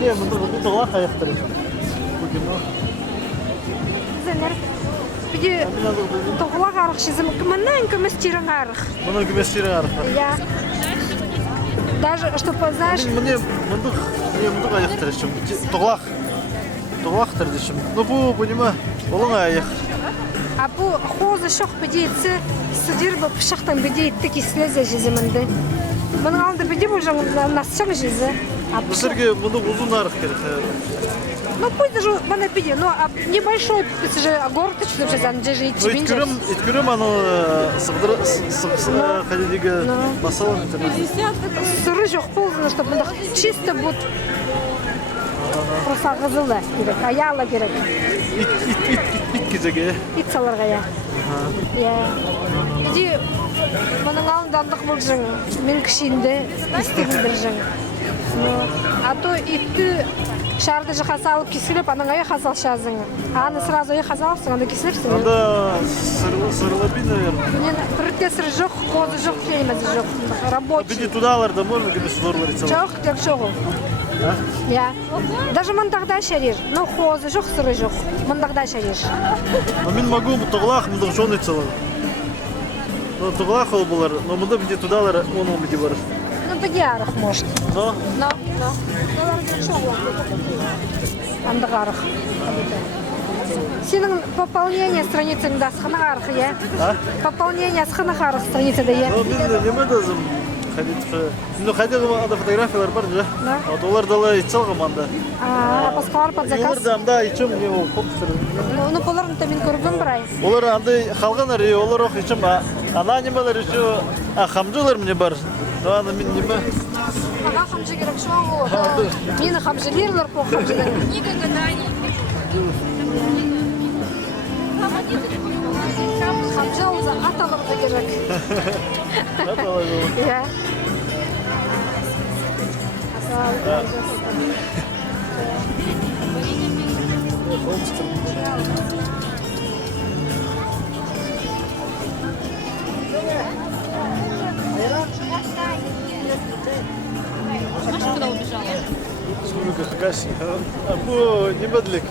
Ne bunu doğal ayaktır. Bugün o. Zener. Bir de toğla qarıq şizim. Kimden kimis çirin qarıq. Bunun güvesleri var. Ya. Даже чтобы знаешь, Мне ayaktır şimdi. Doğaktır şimdi. Ну bu понимаю. Onun ayak. а bu xo'za shoh bidiysi sidir bu pişaqdan bidiydi ki sleze jiziminde. Bunun aldı bidi bu janı nasıl jizi. Bu sergi bunu uzun arık gerek. Ну пусть даже mana bidi, но небольшой же город что же за жить Ну иткürüm аны сыгдыр кадидиге басалым. Сыры жоқ болды, чтобы мында чисто будет просто қызылы керек, аяла керек. İt gizege. Ит саларға я. Я. Иди, мұның алдындандық бұл жың, мен кішінде істегілдір жың. А то итті шарды жыға салып кесіліп, аның аяқ азал шазың. Аны сразу аяқ азалыпсың, анда кесіліпсің. Анда сырлабин, наверное. Мен бірте сыр жоқ, қозы жоқ, келмезі жоқ. Рабочий. Биди тудаларда можно где сузорлар etsem. Жоқ, дек жоқ ол. Я. Даже мындағда шарир. Ну, қозы жоқ, сыры жоқ. Мындағда шарир. Но мен могу туглах, мындық жон etsem. Но туглах ол болар, но мында биди тудалар, оның биди бар. Ну, біде арық, может. Но? Но. Олар дек жоқ ол. Андық арық. Сенің пополнение страницаңда сқынық арық, я? Пополнение сқынық арық страницада, я? Ну, мен неме дазым. Ну, ходил ада фотографиялар бар же. Да. Вот олар дала итсалгам анда. Пасқалар под заказ? Олар да анда ичем не ол коптыр. Ну, боларын да мен көргім бірай. Олар андай қалғанар, олар ох ичем ана немелер еще хамжылар мне бар. Ну, ана мен неме. Аға қамжы керек шоу. Мені қамжылерлер по қамжылер. Книга гаданий. Қамжыл за аталырды керек. Иә. Куда убежала? Сколько каши. А по немедлик.